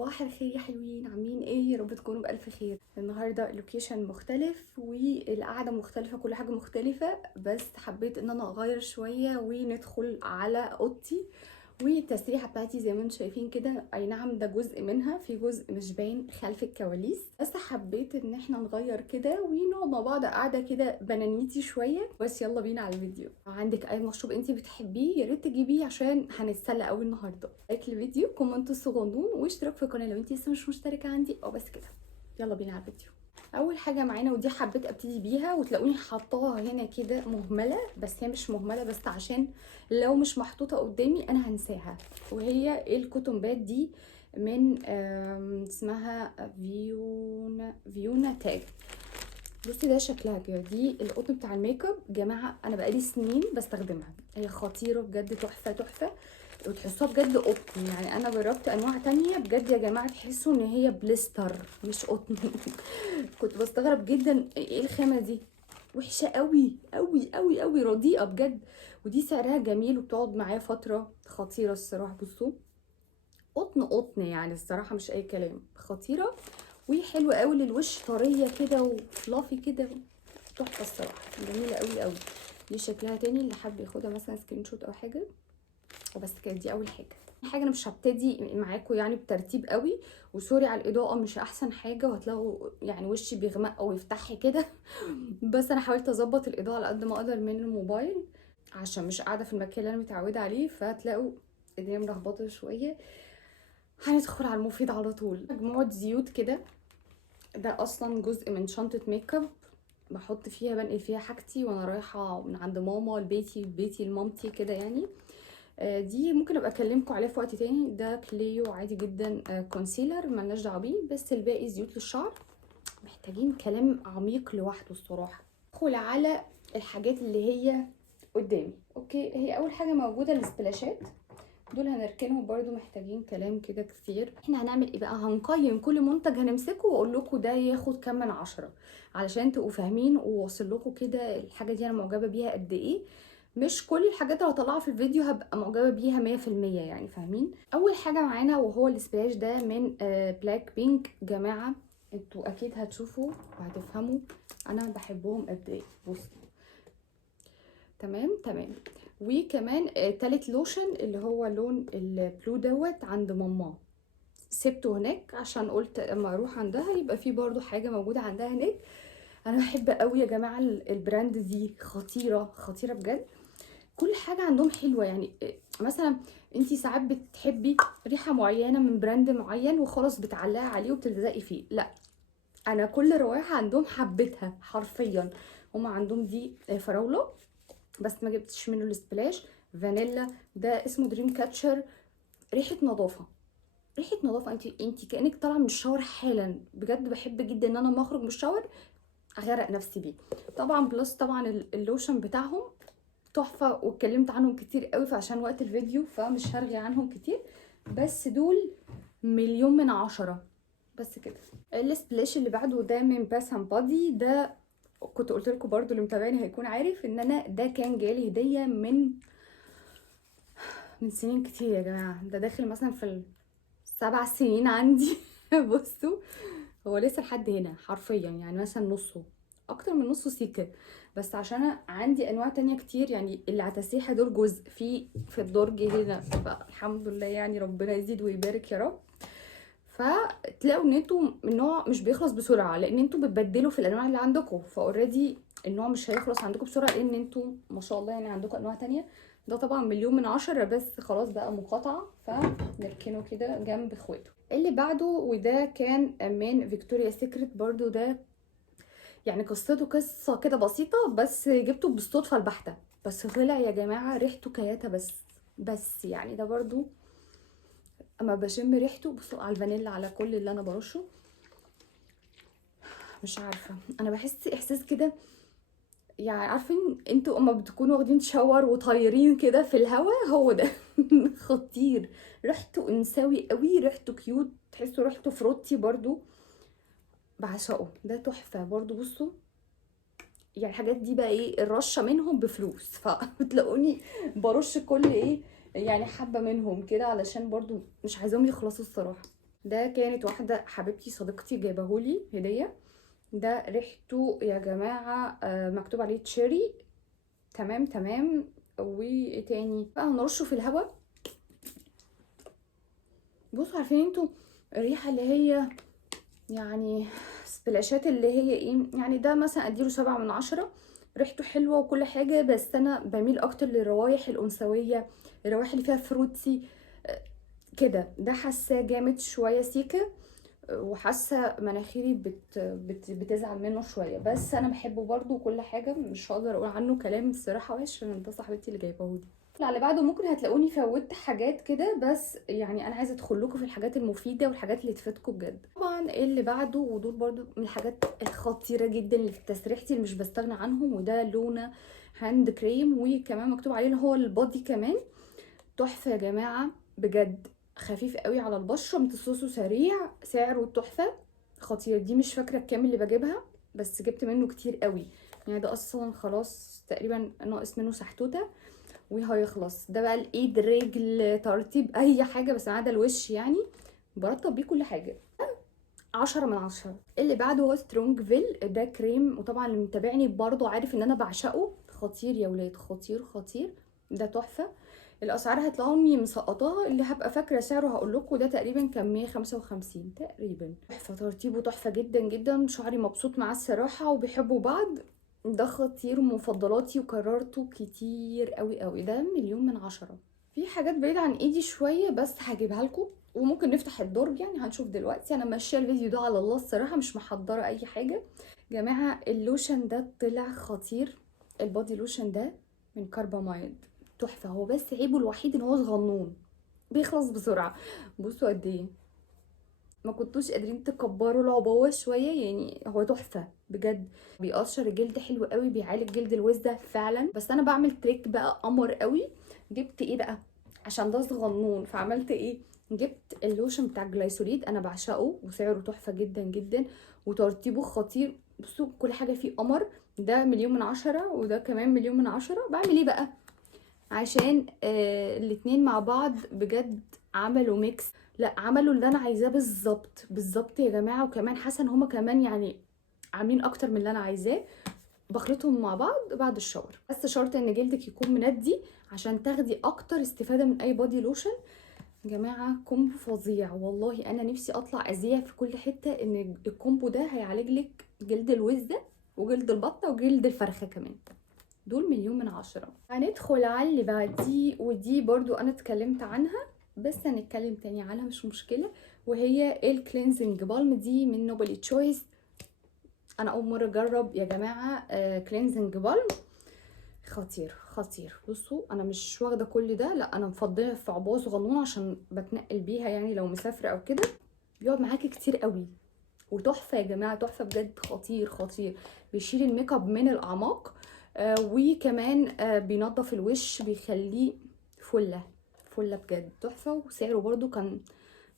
صباح الخير يا حلوين، عاملين ايه؟ يا رب تكونوا بألف خير. النهارده اللوكيشن مختلف والقعده مختلفه، كل حاجه مختلفه، بس حبيت ان انا اغير شويه وندخل على اوضتي. والتسريحه بتاعتي زي ما انتم شايفين كده، اي نعم ده جزء منها، في جزء مش باين خلف الكواليس، بس حبيت ان احنا نغير كده ونقعد مع بعض قاعده كده بنانيتي شويه. بس يلا بينا على الفيديو. عندك اي مشروب انت بتحبيه يا ريت تجيبيه عشان هنتسلى قوي النهارده. لايك الفيديو، كومنت صغنون، واشتراك في القناه لو انت لسه مش مشتركه عندي، او بس كده. يلا بينا على الفيديو. اول حاجه معانا، ودي حبيت ابتدي بيها وتلاقوني حطاها هنا كده مهمله، بس هي مش مهمله بس عشان لو مش محطوطه قدامي انا هنساها. وهي الكوتون باد دي من اسمها فيونا تاج. بصي ده شكلها كده، دي القطن بتاع الميك اب. جماعه انا بقالي سنين بستخدمها، هي خطيره بجد، تحفه تحفه، وتحسوها بجد قطن. يعني انا جربت انواع تانية بجد يا جماعه تحسوا ان هي بليستر مش قطن. كنت بستغرب جدا ايه الخامه دي، وحشه قوي قوي قوي قوي، رديئه بجد. ودي سعرها جميل وبتقعد معايا فتره خطيره الصراحه. بصوا قطن قطن يعني الصراحه مش اي كلام، خطيره وحلوه قوي للوش، طريه كده وفلافي كده، تحفه الصراحه، جميله قوي قوي. دي شكلها تاني اللي حابب ياخدها مثلا سكرين شوت او حاجه. وبس كده، دي اول حاجه انا مش هبتدي معاكم يعني بترتيب قوي، وسوري على الاضاءه مش احسن حاجه، وهتلاقوا يعني وشي بيغمق او يفتح كده. بس انا حاولت اظبط الاضاءه على قد ما اقدر من الموبايل عشان مش قاعده في المكان اللي انا متعوده عليه، فهتلاقوا الدنيا ملخبطه شويه. هندخل على المفيد على طول. مجموعه زيوت كده، ده اصلا جزء من شنطه ميك اب بحط فيها، بنقل فيها حاجتي وانا رايحه من عند ماما لبيتي لمامتي كده يعني. دي ممكن ابقى اكلمكم عليه في وقت تاني. ده كليو عادي جدا، كونسيلر ملناش دعوه بيه، بس الباقي زيوت للشعر، محتاجين كلام عميق لوحده الصراحه. ادخل على الحاجات اللي هي قدامي. اوكي، هي اول حاجه موجوده السبلاشات، دول هنركنهم برضو، محتاجين كلام كده كتير. احنا هنعمل ايه بقى؟ هنقيم كل منتج هنمسكه واقول لكم ده ياخد كام من 10 علشان تبقوا فاهمين، وواصل لكم كده الحاجه دي انا معجبه بيها قد ايه. مش كل الحاجات اللي هطلعها في الفيديو هبقى معجبه بيها 100% يعني، فاهمين؟ اول حاجه معانا وهو السبلاش ده من بلاك بينك. جماعه انتوا اكيد هتشوفوا وهتفهموا انا بحبهم قد ايه. بصوا، تمام تمام. وكمان تالت لوشن اللي هو لون البلو دوت عند ماما، سبته هناك عشان قلت اما اروح عندها يبقى في برضو حاجه موجوده عندها هناك. انا بحب قوي يا جماعه البراند دي، خطيره خطيره بجد. كل حاجه عندهم حلوه يعني. مثلا انتي ساعات بتحبي ريحه معينه من براند معين وخلاص بتعلقي عليه وبتلزقي فيه، لا انا كل روائح عندهم حبيتها حرفيا. هما عندهم دي فراوله، بس ما جبتش منه السبلاش. فانيلا، ده اسمه دريم كاتشر. ريحه نظافه، ريحه نظافه، انت كانك طالعه من الشاور حالا. بجد بحب جدا ان انا لما اخرج من الشاور اغرق نفسي بيه. طبعا بلس طبعا اللوشن بتاعهم تحفه، واتكلمت عنهم كتير قوي فعشان وقت الفيديو فمش هرغي عنهم كتير، بس دول مليون من 10. بس كده. السبلاش اللي بعده ده من باسم بادي. ده كنت قلت لكم برضو اللي متابعني هيكون عارف ان انا ده كان جالي هديه من سنين كتير يا جماعه، ده داخل مثلا في ال7 سنين عندي. بصوا، هو لسه لحد هنا حرفيا، يعني مثلا نصه، اكتر من نصه سيكه. بس عشان أنا عندي انواع تانية كتير، يعني اللي على التسريحه دول جزء في الدرج هنا، فالحمد لله يعني ربنا يزيد ويبارك يا رب. فتلاقوا ان انتوا النوع مش بيخلص بسرعه، لان انتوا بتبدلوا في الانواع اللي عندكم، فاوريدي النوع مش هيخلص عندكم بسرعه، لان انتوا ما شاء الله يعني عندكم انواع تانية. ده طبعا مليون من 10، بس خلاص بقى مقاطعه فنركنه كده جنب اخواته. اللي بعده وده كان من فيكتوريا سيكريت برضو. ده يعني قصته قصه كده بسيطه، بس جبته بالصدفه البحته، بس طلع يا جماعه ريحته كياته. بس يعني ده برضو اما بشم ريحته، بصوا على الفانيلا على كل اللي انا برشه، مش عارفه انا بحس احساس كده. يعني عارفين انتوا اما بتكونوا واخدين شاور وطايرين كده في الهوا، هو ده. خطير، ريحته انثوي قوي، ريحته كيوت، تحسوا ريحته فروتي برضو، بعشقه ده تحفه برضو. بصوا يعني الحاجات دي بقى ايه، الرشه منهم بفلوس، فبتلاقوني برش كل ايه يعني حبه منهم كده، علشان برضو مش عايزاهم يخلصوا الصراحه. ده كانت واحده حبيبتي صديقتي جايبهولي هديه. ده ريحته يا جماعه مكتوب عليه تشيري. تمام تمام. وايه تاني بقى؟ هنرشه في الهواء. بصوا عارفين انتوا الريحه اللي هي يعني سبلاشات اللي هي ايه يعني، ده مثلا اديله 7/10. ريحته حلوه وكل حاجه، بس انا بميل اكتر للروايح الانثويه، الروايح اللي فيها فروتي كده. ده حاساه جامد شويه سيكه، وحاسه مناخيري بتزعل منه شويه، بس انا بحبه برضو وكل حاجه. مش هقدر اقول عنه كلام الصراحه وحش، عشان ده صاحبتي اللي جايبهولي. اللي بعده ممكن هتلاقوني فوتت حاجات كده، بس يعني انا عايزه ادخل لكم في الحاجات المفيده والحاجات اللي تفيدكم بجد. طبعا اللي بعده، ودول برضو من الحاجات الخطيره جدا اللي في تسريحتي اللي مش بستغنى عنهم، وده لونه هاند كريم، وكمان مكتوب عليه ان هو البادي كمان. تحفه يا جماعه بجد، خفيف قوي على البشره، امتصاصه سريع، سعره تحفه خطير. دي مش فاكره بكام اللي بجيبها، بس جبت منه كتير قوي يعني. ده اصلا خلاص تقريبا ناقص منه سحتوته وهيخلص. ده بقى الايد، رجل، ترطيب اي حاجه، بس ما عدا الوش يعني. برطب بيه كل حاجه. 10/10. اللي بعده هو سترونج فيل. ده كريم، وطبعا اللي متابعني برضو عارف ان انا بعشقه. خطير يا ولاد، خطير خطير. ده تحفه. الاسعار هتلاقوني مسقطاها، اللي هبقى فاكره سعره هقول لكم. ده تقريبا كان 155 تقريبا. تحفه، ترطيبه تحفه جدا جدا. شعري مبسوط معاه الصراحه، وبيحبوا بعض. ده خطير ومفضلاتي، وكررته كتير قوي قوي. ده 1,000,000/10. في حاجات بعيدة عن ايدي شوية بس هجيبها لكم، وممكن نفتح الدرج يعني. هنشوف دلوقتي. انا ماشيه الفيديو ده على الله الصراحه، مش محضره اي حاجه. جماعه اللوشن ده طلع خطير. البادي لوشن ده من كاربامايد، تحفه. هو بس عيبه الوحيد ان هو صغنون، بيخلص بسرعه. بصوا قد ايه، ما كنتوش قادرين تكبروا العبوه شويه يعني. هو تحفه بجد، بيقشر الجلد حلو قوي، بيعالج جلد الوزه فعلا. بس انا بعمل تريك بقى قمر قوي. جبت ايه بقى عشان ده صغنون؟ فعملت ايه؟ جبت اللوشن بتاع جلايسوليد، انا بعشقه وسعره تحفه جدا جدا، وترطيبه خطير. بصوا كل حاجه فيه قمر. ده 1,000,000/10، وده كمان 1,000,000/10. بعمل ايه بقى؟ عشان الاتنين مع بعض بجد عملوا ميكس. لا، عملوا اللي انا عايزاه بالظبط بالظبط يا جماعه. وكمان حاسه ان هما كمان يعني عاملين اكتر من اللي انا عايزاه. بخلطهم مع بعض بعد الشاور. بس شرط ان جلدك يكون مندي عشان تاخدي اكتر استفاده من اي بودي لوشن. يا جماعه كومبو فظيع والله. انا نفسي اطلع اذيع في كل حته ان الكومبو ده هيعالج لك جلد الوزه وجلد البطه وجلد الفرخه كمان. دول 1,000,000/10. هندخل على اللي بعديه، ودي برضو انا اتكلمت عنها بس هنتكلم تاني عنها مش مشكله. وهي الكلينزنج بالم دي من نوبلي تشويس. انا اول مره اجرب يا جماعه كلينزنج بالم. خطير خطير. بصوا انا مش واخده كل ده، لا انا مفضله في عبوه صغنونه عشان بتنقل بيها يعني لو مسافره او كده. بيقعد معاكي كتير قوي، وتحفه يا جماعه، تحفه بجد، خطير خطير. بيشيل الميك اب من الاعماق، وكمان بينظف الوش، بيخليه فله فله بجد. تحفه. وسعره برضو كان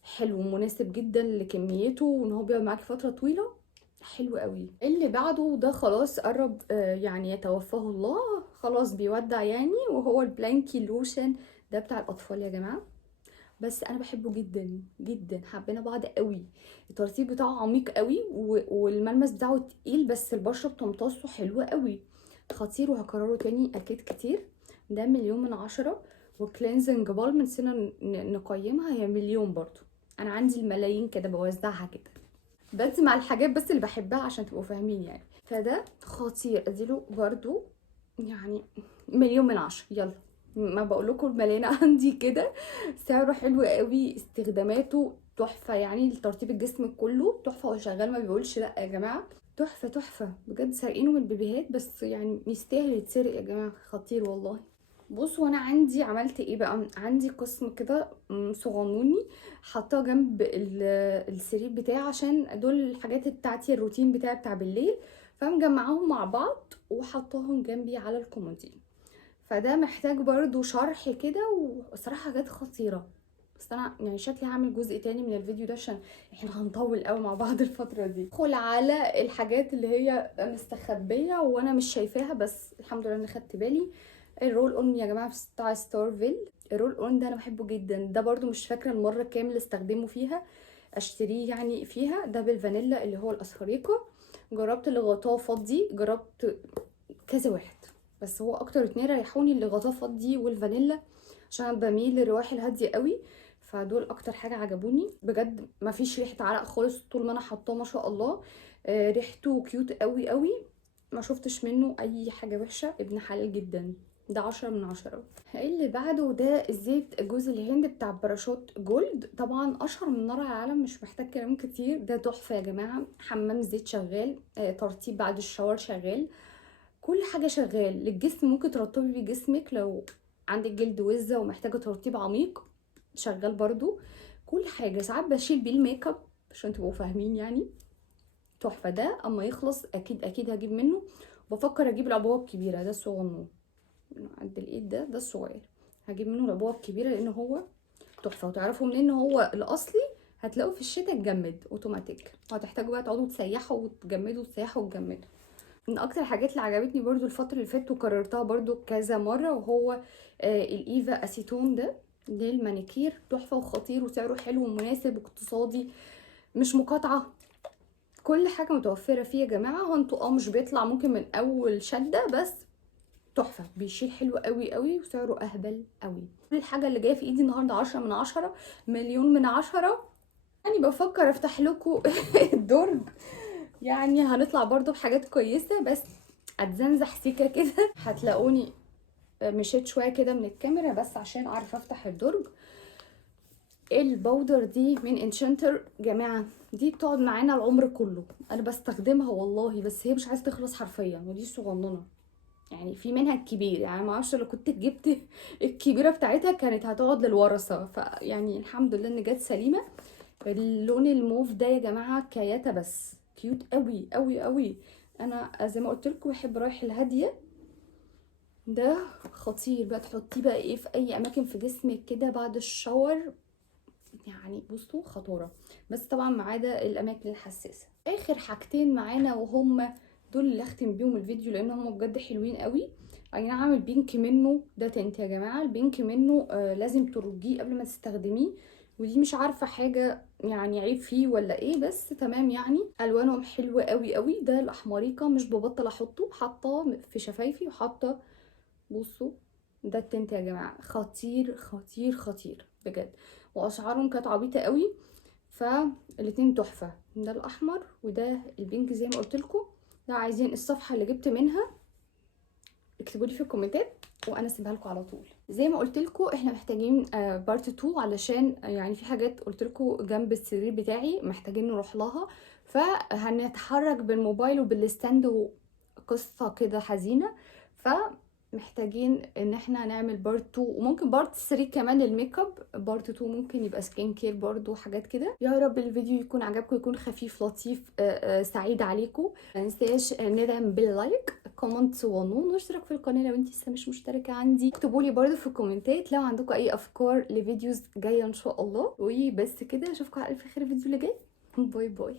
حلو ومناسب جدا لكميته، وان هو بيقعد معاكي فتره طويله. حلو قوي. اللي بعده ده خلاص قرب يعني يتوفاه الله، خلاص بيودع يعني، وهو البلانكي لوشن. ده بتاع الاطفال يا جماعه، بس انا بحبه جدا جدا. حبينا بعض قوي. الترطيب بتاعه عميق قوي، والملمس بتاعه تقيل، بس البشره بتمتصه حلوه قوي. خطير، وهكرره تاني اكيد كتير. ده 1,000,000/10. وكلينزنج بالم نسينا نقيمها، هي 1,000,000 برضو. انا عندي الملايين كده بوزعها كده، بس مع الحاجات بس اللي بحبها عشان تبقوا فاهمين يعني. فده خطير، اديله برضو يعني 1,000,000/10. يلا، ما بقول لكم مليانه عندي كده. سعره حلو قوي، استخداماته تحفه يعني. لترطيب الجسم كله تحفه، وشغال ما بيقولش لا يا جماعه. تحفه تحفه بجد. سارقينه من البيبيهات بس يعني يستاهل يتسرق يا جماعه. خطير والله. بصوا انا عندي عملت ايه بقى. عندي قسم كده صغنوني، حاطاه جنب السرير بتاعي، عشان دول الحاجات بتاعتي الروتين بتاعي بتاع بالليل. فمجمعاهم مع بعض وحطاهم جنبي على الكومودين. فده محتاج برضو شرح كده، وصراحة حاجات خطيرة. بس انا يعني شكلي هعمل جزء تاني من الفيديو ده، عشان احنا هنطول قوي مع بعض الفترة دي. ادخل على الحاجات اللي هي مستخبية وانا مش شايفاها، بس الحمد لله اني خدت بالي. الرول اون يا جماعة بتاع ستارفيل. الرول اون ده انا بحبه جدا. ده برضو مش فاكرة المرة كام اللي استخدمه فيها، اشتريه يعني فيها. ده بالفانيلا اللي هو الاسفريقة. جربت اللي غطاه فضي، جربت كذا واحد، بس هو اكتر اتنين ريحوني اللي غطاه فضي والفانيلا، عشان انا بميل للروائح الهاديه قوي. فدول اكتر حاجه عجبوني بجد. مفيش ريحه عرق خالص طول ما انا حاطاه ما شاء الله. ريحته كيوت قوي قوي، ما شفتش منه اي حاجه وحشه، ابن حلال جدا. ده 10/10. اللي بعده ده الزيت جوز الهند بتاع باراشوت جولد، طبعا اشهر من نار على العالم، مش محتاج كلام كتير. ده تحفه يا جماعه. حمام زيت شغال، ترطيب بعد الشاور شغال، كل حاجه شغال للجسم. ممكن ترطبي بيه جسمك لو عندك جلد وزه ومحتاجه ترطيب عميق، شغال برضو. كل حاجه. ساعات بشيل بيه الميك اب عشان تبقوا فاهمين يعني. تحفه. ده اما يخلص اكيد اكيد هجيب منه. بفكر اجيب العبوه الكبيره، ده الصغنون قد الايد، ده الصغير. هجيب منه العبوه الكبيره لان هو تحفه. وتعرفوا منين ان هو الاصلي؟ هتلاقوه في الشتاء اتجمد اوتوماتيك، وهتحتاجوا بقى تقعدوا تسيحوا وتجمدوا تسيحوا وتجمدوا. من اكتر الحاجات اللي عجبتني برضو الفتره اللي فاتت وكررتها برضو كذا مره، وهو الايفا اسيتون ده للمانيكير. تحفه وخطير وسعره حلو ومناسب واقتصادي، مش مقاطعه، كل حاجه متوفره فيه يا جماعه. هو انتوا مش بيطلع ممكن من اول شده، بس تحفه، بيشيل حلو قوي قوي وسعره اهبل قوي. كل الحاجه اللي جايه في ايدي النهارده 10/10، مليون من 10. يعني بفكر افتح لكم الدرج، يعني هنطلع برضو بحاجات كويسه، بس اتزنزح سيكه كده. هتلاقوني مشيت شويه كده من الكاميرا بس عشان اعرف افتح الدرج. البودر دي من انشنتر جماعه، دي بتقعد معانا العمر كله. انا بستخدمها والله، بس هي مش عايزه تخلص حرفيا. ودي صغننه يعني، في منها الكبير، يعني ما اعرفش لو كنت جبت الكبيره بتاعتها كانت هتقعد للورثه. فيعني الحمد لله ان جت سليمه. اللون الموف ده يا جماعه كياته، بس كيوت قوي قوي قوي. انا زي ما قلت لكم بحب رايح الهاديه. ده خطير بقى، تحطيه بقى ايه في اي اماكن في جسمك كده بعد الشاور، يعني بصوا خطوره. بس طبعا ما عدا الاماكن الحساسه. اخر حاجتين معانا وهم دول اللي اختم بيهم الفيديو، لان هم بجد حلوين قوي. اي نعم البينك منه ده تنت يا جماعه. البينك منه لازم ترجيه قبل ما تستخدميه، ودي مش عارفه حاجه يعني عيب فيه ولا ايه، بس تمام يعني. الوانهم حلوه قوي قوي. ده الاحمريكه مش ببطل احطه، حاطه في شفايفي وحاطه، بصوا ده التنت يا جماعه. خطير خطير خطير بجد. واسعارهم كانت عبيطه قوي، فالاتنين تحفه. ده الاحمر وده البينك زي ما قلت لكم. لو عايزين الصفحه اللي جبت منها اكتبوا لي في الكومنتات وانا اسيبها لكم على طول. زي ما قلت لكم احنا محتاجين بارت 2، علشان يعني في حاجات قلت لكم جنب السرير بتاعي محتاجين نروح لها. فهنتحرك بالموبايل وبالستاند، وقصه كده حزينه. فمحتاجين ان احنا نعمل بارت 2، وممكن بارت 3 كمان للميك اب. بارت 2 ممكن يبقى سكين كير برضو، حاجات كده. يا رب الفيديو يكون عجبكم، يكون خفيف لطيف سعيد عليكم. ما ننساش ندعم باللايك، كومنت صغنون، واشترك في القناه لو انت لسه مش مشتركه عندي. اكتبوا لي برده في الكومنتات لو عندكم اي افكار لفيديوز جايه ان شاء الله. وبس كده، اشوفكم على الف خير الفيديو اللي جاي. باي باي.